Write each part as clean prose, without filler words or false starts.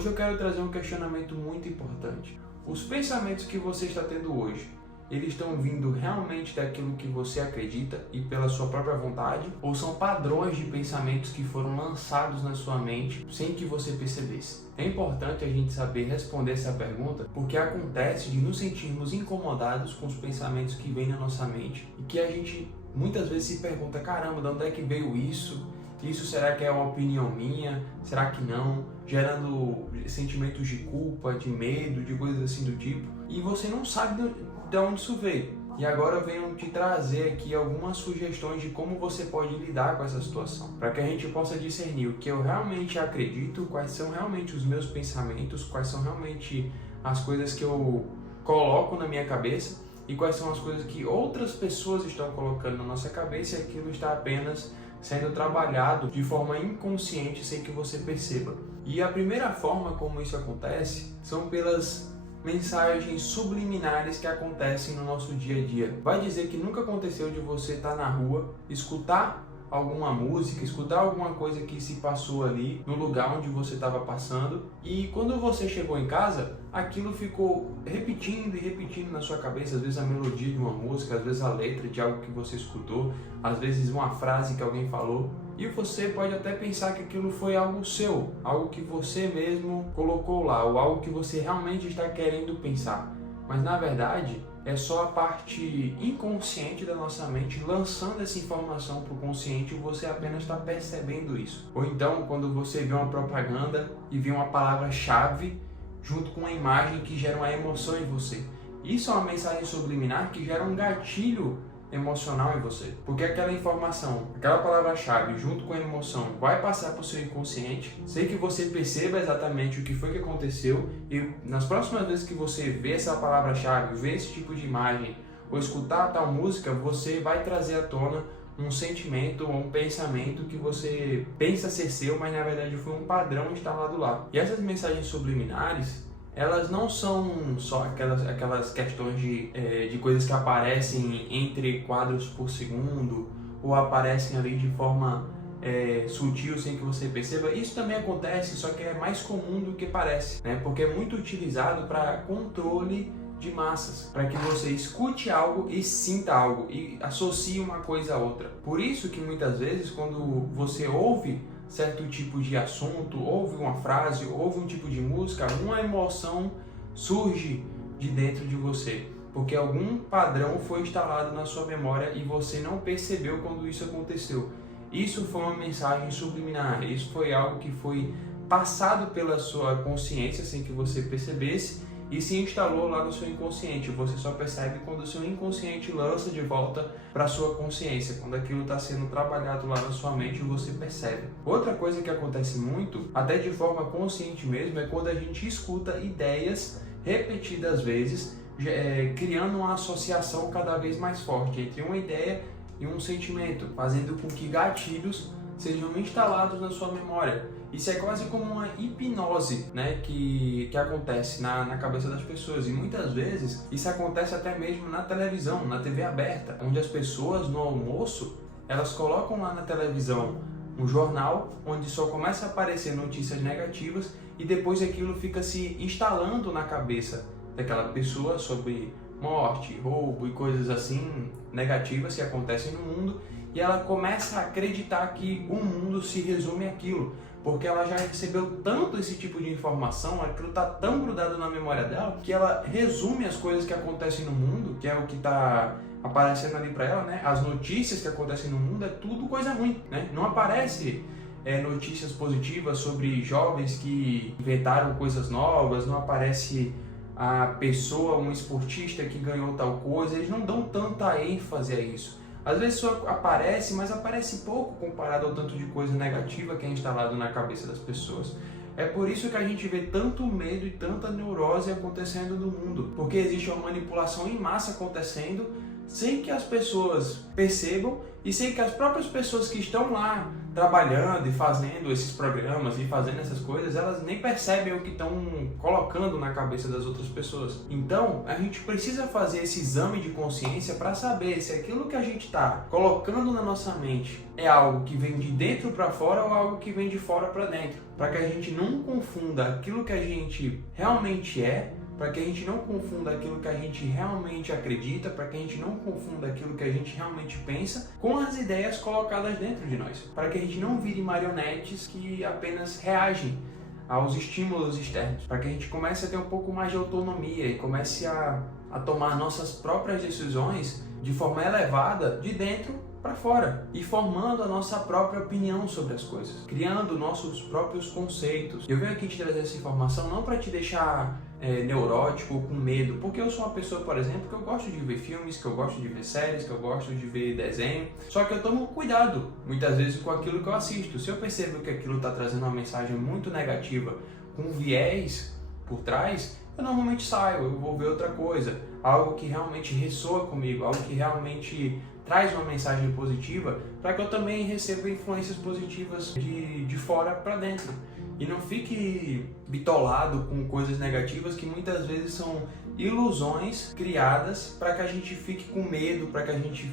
Hoje eu quero trazer um questionamento muito importante. Os pensamentos que você está tendo hoje, eles estão vindo realmente daquilo que você acredita e pela sua própria vontade? Ou são padrões de pensamentos que foram lançados na sua mente sem que você percebesse? É importante a gente saber responder essa pergunta porque acontece de nos sentirmos incomodados com os pensamentos que vêm na nossa mente e que a gente muitas vezes se pergunta, caramba, de onde é que veio isso? Isso será que é uma opinião minha? Será que não? Gerando sentimentos de culpa, de medo, de coisas assim do tipo. E você não sabe de onde isso veio. E agora eu venho te trazer aqui algumas sugestões de como você pode lidar com essa situação. Para que a gente possa discernir o que eu realmente acredito, quais são realmente os meus pensamentos, quais são realmente as coisas que eu coloco na minha cabeça e quais são as coisas que outras pessoas estão colocando na nossa cabeça e aquilo está apenas sendo trabalhado de forma inconsciente sem que você perceba. E a primeira forma como isso acontece são pelas mensagens subliminares que acontecem no nosso dia a dia. Vai dizer que nunca aconteceu de você estar na rua, escutar alguma música, escutar alguma coisa que se passou ali no lugar onde você estava passando e quando você chegou em casa, aquilo ficou repetindo e repetindo na sua cabeça, às vezes a melodia de uma música, às vezes a letra de algo que você escutou, às vezes uma frase que alguém falou e você pode até pensar que aquilo foi algo seu, algo que você mesmo colocou lá ou algo que você realmente está querendo pensar, mas na verdade é só a parte inconsciente da nossa mente lançando essa informação para o consciente e você apenas está percebendo isso. Ou então, quando você vê uma propaganda e vê uma palavra-chave junto com uma imagem que gera uma emoção em você. Isso é uma mensagem subliminar que gera um gatilho emocional em você. Porque aquela informação, aquela palavra-chave junto com a emoção vai passar para o seu inconsciente sem que você perceba exatamente o que foi que aconteceu e nas próximas vezes que você vê essa palavra-chave, vê esse tipo de imagem ou escutar tal música, você vai trazer à tona um sentimento ou um pensamento que você pensa ser seu, mas na verdade foi um padrão instalado lá. E essas mensagens subliminares, elas não são só aquelas questões de coisas que aparecem entre quadros por segundo ou aparecem ali de forma sutil sem que você perceba. Isso também acontece, só que é mais comum do que parece, né? Porque é muito utilizado para controle de massas, para que você escute algo e sinta algo e associe uma coisa a outra. Por isso que muitas vezes quando você ouve certo tipo de assunto, ouve uma frase, ouve um tipo de música, uma emoção surge de dentro de você, porque algum padrão foi instalado na sua memória e você não percebeu quando isso aconteceu. Isso foi uma mensagem subliminar, isso foi algo que foi passado pela sua consciência sem que você percebesse e se instalou lá no seu inconsciente. Você só percebe quando o seu inconsciente lança de volta para a sua consciência, quando aquilo está sendo trabalhado lá na sua mente e você percebe. Outra coisa que acontece muito, até de forma consciente mesmo, é quando a gente escuta ideias repetidas vezes, criando uma associação cada vez mais forte entre uma ideia e um sentimento, fazendo com que gatilhos sejam instalados na sua memória. Isso é quase como uma hipnose, né, que acontece na cabeça das pessoas. E muitas vezes isso acontece até mesmo na televisão, na TV aberta, onde as pessoas no almoço, elas colocam lá na televisão um jornal onde só começa a aparecer notícias negativas e depois aquilo fica se instalando na cabeça daquela pessoa sobre morte, roubo e coisas assim negativas que acontecem no mundo. E ela começa a acreditar que o mundo se resume àquilo, porque ela já recebeu tanto esse tipo de informação, aquilo está tão grudado na memória dela, que ela resume as coisas que acontecem no mundo, que é o que está aparecendo ali para ela, né? As notícias que acontecem no mundo é tudo coisa ruim, né? Não aparece notícias positivas sobre jovens que inventaram coisas novas, não aparece a pessoa, um esportista que ganhou tal coisa, eles não dão tanta ênfase a isso. Às vezes só aparece, mas aparece pouco comparado ao tanto de coisa negativa que é instalado na cabeça das pessoas. É por isso que a gente vê tanto medo e tanta neurose acontecendo no mundo, porque existe uma manipulação em massa acontecendo sem que as pessoas percebam e sem que as próprias pessoas que estão lá trabalhando e fazendo esses programas e fazendo essas coisas, elas nem percebem o que estão colocando na cabeça das outras pessoas. Então, a gente precisa fazer esse exame de consciência para saber se aquilo que a gente está colocando na nossa mente é algo que vem de dentro para fora ou algo que vem de fora para dentro. para que a gente não confunda aquilo que a gente realmente é, para que a gente não confunda aquilo que a gente realmente acredita, para que a gente não confunda aquilo que a gente realmente pensa com as ideias colocadas dentro de nós, para que a gente não vire marionetes que apenas reagem aos estímulos externos, para que a gente comece a ter um pouco mais de autonomia e comece a tomar nossas próprias decisões de forma elevada de dentro para fora e formando a nossa própria opinião sobre as coisas, criando nossos próprios conceitos. Eu venho aqui te trazer essa informação não para te deixar neurótico ou com medo, porque eu sou uma pessoa, por exemplo, que eu gosto de ver filmes, que eu gosto de ver séries, que eu gosto de ver desenho, só que eu tomo cuidado muitas vezes com aquilo que eu assisto. Se eu percebo que aquilo está trazendo uma mensagem muito negativa, com viés por trás, eu normalmente saio, eu vou ver outra coisa, algo que realmente ressoa comigo, algo que realmente traz uma mensagem positiva, para que eu também receba influências positivas de fora para dentro. E não fique bitolado com coisas negativas que muitas vezes são ilusões criadas para que a gente fique com medo, para que a gente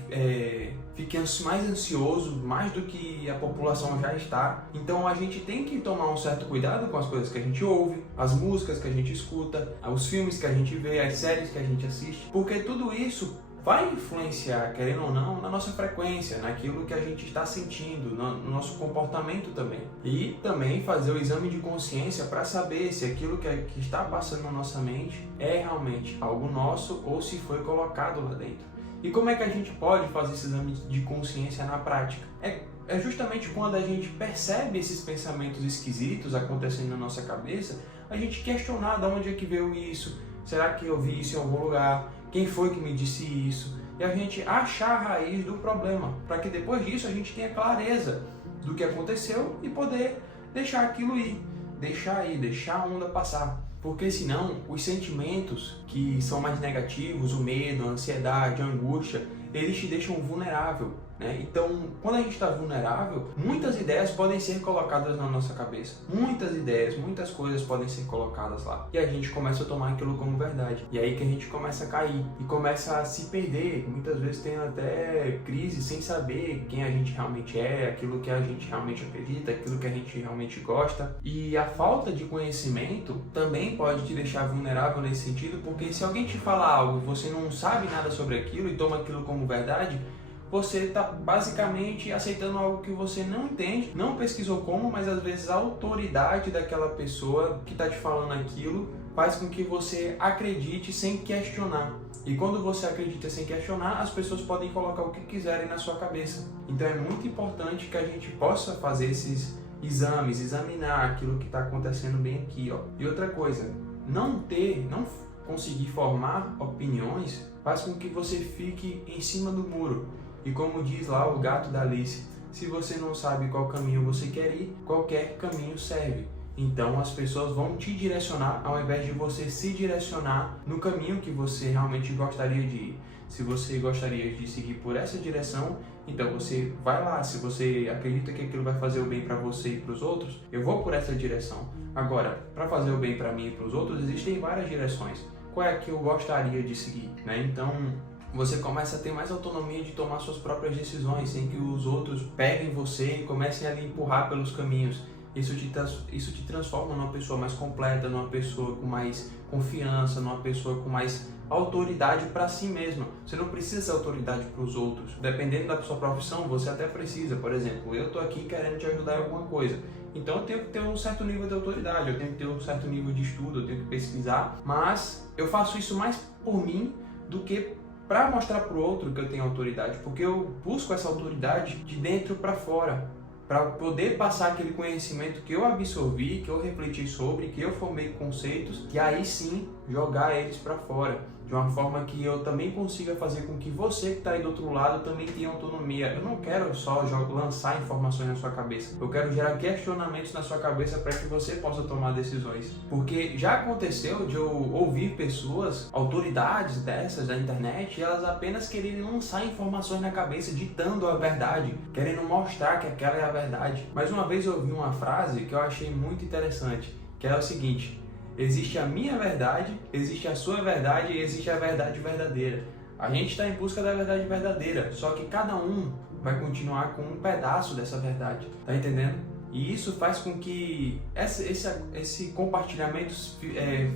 fique mais ansioso, mais do que a população já está. Então a gente tem que tomar um certo cuidado com as coisas que a gente ouve, as músicas que a gente escuta, os filmes que a gente vê, as séries que a gente assiste, porque tudo isso vai influenciar, querendo ou não, na nossa frequência, naquilo que a gente está sentindo, no nosso comportamento também. E também fazer o exame de consciência para saber se aquilo que está passando na nossa mente é realmente algo nosso ou se foi colocado lá dentro. E como é que a gente pode fazer esse exame de consciência na prática? É justamente quando a gente percebe esses pensamentos esquisitos acontecendo na nossa cabeça, a gente questionar de onde é que veio isso, será que eu vi isso em algum lugar? Quem foi que me disse isso? E a gente achar a raiz do problema, para que depois disso a gente tenha clareza do que aconteceu e poder deixar aquilo ir, deixar a onda passar. Porque senão os sentimentos que são mais negativos, o medo, a ansiedade, a angústia, eles te deixam vulnerável, né? Então, quando a gente está vulnerável, muitas ideias podem ser colocadas na nossa cabeça. Muitas ideias, muitas coisas podem ser colocadas lá. E a gente começa a tomar aquilo como verdade. E aí que a gente começa a cair e começa a se perder. Muitas vezes tem até crise sem saber quem a gente realmente é, aquilo que a gente realmente acredita, aquilo que a gente realmente gosta. E a falta de conhecimento também pode te deixar vulnerável nesse sentido, porque se alguém te falar algo e você não sabe nada sobre aquilo e toma aquilo como verdade, você está basicamente aceitando algo que você não entende, não pesquisou como, mas às vezes a autoridade daquela pessoa que está te falando aquilo faz com que você acredite sem questionar. E quando você acredita sem questionar, as pessoas podem colocar o que quiserem na sua cabeça. Então é muito importante que a gente possa fazer esses exames, examinar aquilo que está acontecendo bem aqui, ó. E outra coisa, não conseguir formar opiniões faz com que você fique em cima do muro. E como diz lá o gato da Alice, se você não sabe qual caminho você quer ir, qualquer caminho serve. Então as pessoas vão te direcionar ao invés de você se direcionar no caminho que você realmente gostaria de ir. Se você gostaria de seguir por essa direção, então você vai lá. Se você acredita que aquilo vai fazer o bem para você e para os outros, eu vou por essa direção. Agora, para fazer o bem para mim e para os outros, existem várias direções. Qual é a que eu gostaria de seguir, né? Então, você começa a ter mais autonomia de tomar suas próprias decisões, sem que os outros peguem você e comecem a lhe empurrar pelos caminhos. Isso te transforma numa pessoa mais completa, numa pessoa com mais confiança, numa pessoa com mais autoridade para si mesma. Você não precisa ser autoridade para os outros. Dependendo da sua profissão, você até precisa. Por exemplo, eu estou aqui querendo te ajudar em alguma coisa. Então eu tenho que ter um certo nível de autoridade, eu tenho que ter um certo nível de estudo, eu tenho que pesquisar. Mas eu faço isso mais por mim do que para mostrar para o outro que eu tenho autoridade. Porque eu busco essa autoridade de dentro para fora, para poder passar aquele conhecimento que eu absorvi, que eu refleti sobre, que eu formei conceitos, e aí sim jogar eles para fora, de uma forma que eu também consiga fazer com que você que está aí do outro lado também tenha autonomia. Eu não quero só lançar informações na sua cabeça, eu quero gerar questionamentos na sua cabeça para que você possa tomar decisões. Porque já aconteceu de eu ouvir pessoas, autoridades dessas da internet, e elas apenas quererem lançar informações na cabeça, ditando a verdade, querendo mostrar que aquela é a verdade. Mais uma vez eu ouvi uma frase que eu achei muito interessante, que é o seguinte: existe a minha verdade, existe a sua verdade e existe a verdade verdadeira. A gente está em busca da verdade verdadeira, só que cada um vai continuar com um pedaço dessa verdade, tá entendendo? E isso faz com que esse compartilhamento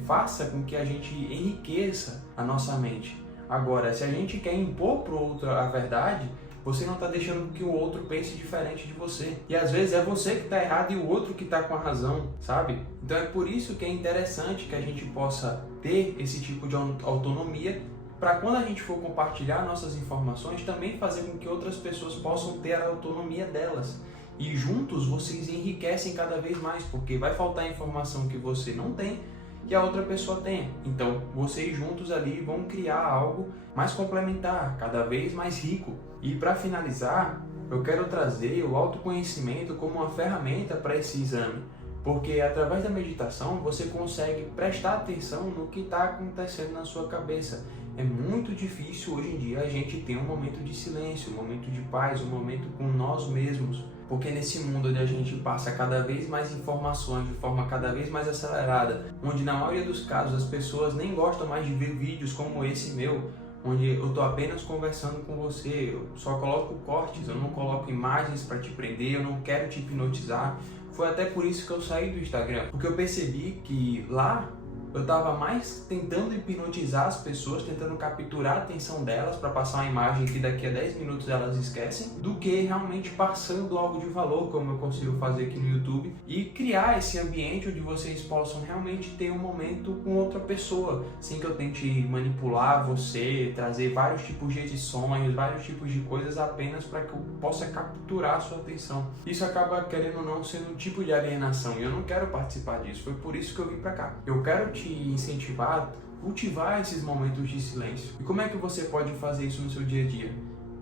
faça com que a gente enriqueça a nossa mente. Agora, se a gente quer impor para o outro a verdade, você não está deixando que o outro pense diferente de você. E às vezes é você que está errado e o outro que está com a razão, sabe? Então é por isso que é interessante que a gente possa ter esse tipo de autonomia, para quando a gente for compartilhar nossas informações, também fazer com que outras pessoas possam ter a autonomia delas. E juntos vocês enriquecem cada vez mais, porque vai faltar informação que você não tem que a outra pessoa tenha. Então, vocês juntos ali vão criar algo mais complementar, cada vez mais rico. E para finalizar, eu quero trazer o autoconhecimento como uma ferramenta para esse exame, porque através da meditação você consegue prestar atenção no que está acontecendo na sua cabeça. É muito difícil hoje em dia a gente ter um momento de silêncio, um momento de paz, um momento com nós mesmos, porque nesse mundo onde a gente passa cada vez mais informações de forma cada vez mais acelerada, onde na maioria dos casos as pessoas nem gostam mais de ver vídeos como esse meu, onde eu estou apenas conversando com você, eu só coloco cortes, eu não coloco imagens para te prender, eu não quero te hipnotizar. Foi até por isso que eu saí do Instagram, porque eu percebi que lá eu estava mais tentando hipnotizar as pessoas, tentando capturar a atenção delas para passar uma imagem que daqui a 10 minutos elas esquecem, do que realmente passando algo de valor, como eu consigo fazer aqui no YouTube, e criar esse ambiente onde vocês possam realmente ter um momento com outra pessoa, sem que eu tente manipular você, trazer vários tipos de edições, vários tipos de coisas apenas para que eu possa capturar a sua atenção. Isso acaba, querendo ou não, sendo um tipo de alienação, e eu não quero participar disso. Foi por isso que eu vim para cá. Eu quero te incentivar a cultivar esses momentos de silêncio. E como é que você pode fazer isso no seu dia a dia?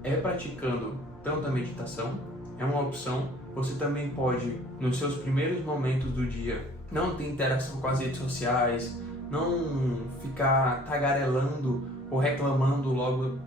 É praticando tanto a meditação, é uma opção. Você também pode, nos seus primeiros momentos do dia, não ter interação com as redes sociais, não ficar tagarelando ou reclamando logo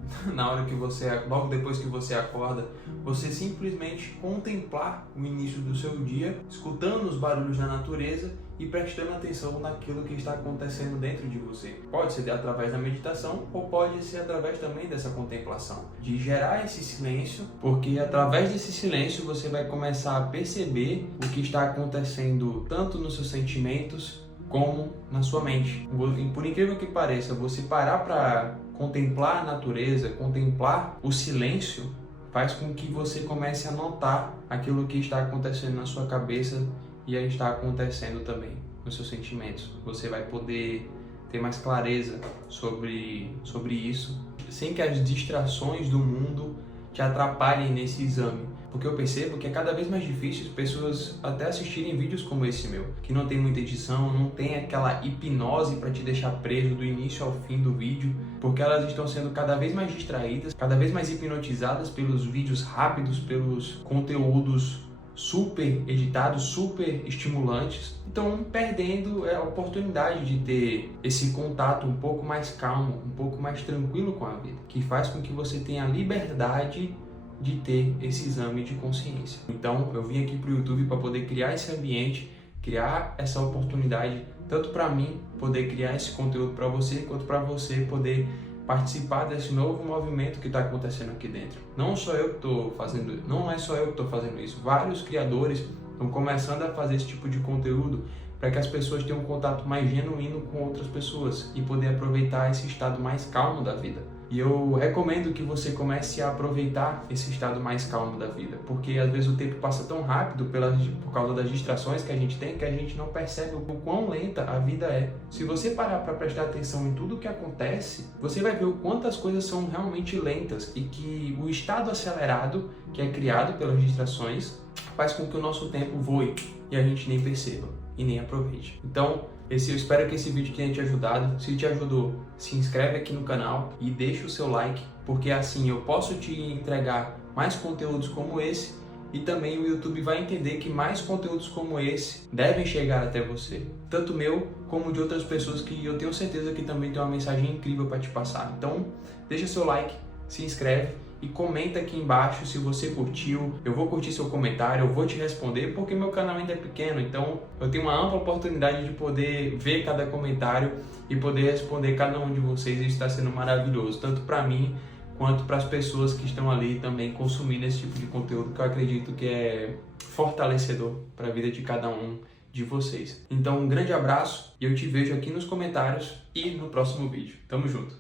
logo depois que você acorda. Você simplesmente contemplar o início do seu dia, escutando os barulhos da natureza e prestando atenção naquilo que está acontecendo dentro de você. Pode ser através da meditação ou pode ser através também dessa contemplação, de gerar esse silêncio, porque através desse silêncio você vai começar a perceber o que está acontecendo tanto nos seus sentimentos como na sua mente. Por incrível que pareça, você parar para contemplar a natureza, contemplar o silêncio, faz com que você comece a notar aquilo que está acontecendo na sua cabeça e aí está acontecendo também nos seus sentimentos. Você vai poder ter mais clareza sobre isso, sem que as distrações do mundo te atrapalhem nesse exame. Porque eu percebo que é cada vez mais difícil as pessoas até assistirem vídeos como esse meu, que não tem muita edição, não tem aquela hipnose para te deixar preso do início ao fim do vídeo, porque elas estão sendo cada vez mais distraídas, cada vez mais hipnotizadas pelos vídeos rápidos, pelos conteúdos super editados, super estimulantes. Então perdendo a oportunidade de ter esse contato um pouco mais calmo, um pouco mais tranquilo com a vida, que faz com que você tenha a liberdade de ter esse exame de consciência. Então eu vim aqui para o YouTube para poder criar esse ambiente, criar essa oportunidade, tanto para mim poder criar esse conteúdo para você, quanto para você poder participar desse novo movimento que está acontecendo aqui dentro. Não é só eu que estou fazendo isso. Vários criadores estão começando a fazer esse tipo de conteúdo para que as pessoas tenham um contato mais genuíno com outras pessoas e poder aproveitar esse estado mais calmo da vida. E eu recomendo que você comece a aproveitar esse estado mais calmo da vida, porque às vezes o tempo passa tão rápido por causa das distrações que a gente tem, que a gente não percebe o quão lenta a vida é. Se você parar para prestar atenção em tudo o que acontece, você vai ver o quanto as coisas são realmente lentas e que o estado acelerado que é criado pelas distrações faz com que o nosso tempo voe e a gente nem perceba e nem aproveite. Então, eu espero que esse vídeo tenha te ajudado. Se te ajudou, se inscreve aqui no canal e deixa o seu like, porque assim eu posso te entregar mais conteúdos como esse e também o YouTube vai entender que mais conteúdos como esse devem chegar até você, tanto meu como de outras pessoas que eu tenho certeza que também tem uma mensagem incrível para te passar. Então, deixa seu like, se inscreve e comenta aqui embaixo se você curtiu. Eu vou curtir seu comentário, eu vou te responder, porque meu canal ainda é pequeno, então eu tenho uma ampla oportunidade de poder ver cada comentário e poder responder cada um de vocês. Isso está sendo maravilhoso, tanto para mim quanto para as pessoas que estão ali também consumindo esse tipo de conteúdo, que eu acredito que é fortalecedor para a vida de cada um de vocês. Então, um grande abraço e eu te vejo aqui nos comentários e no próximo vídeo. Tamo junto!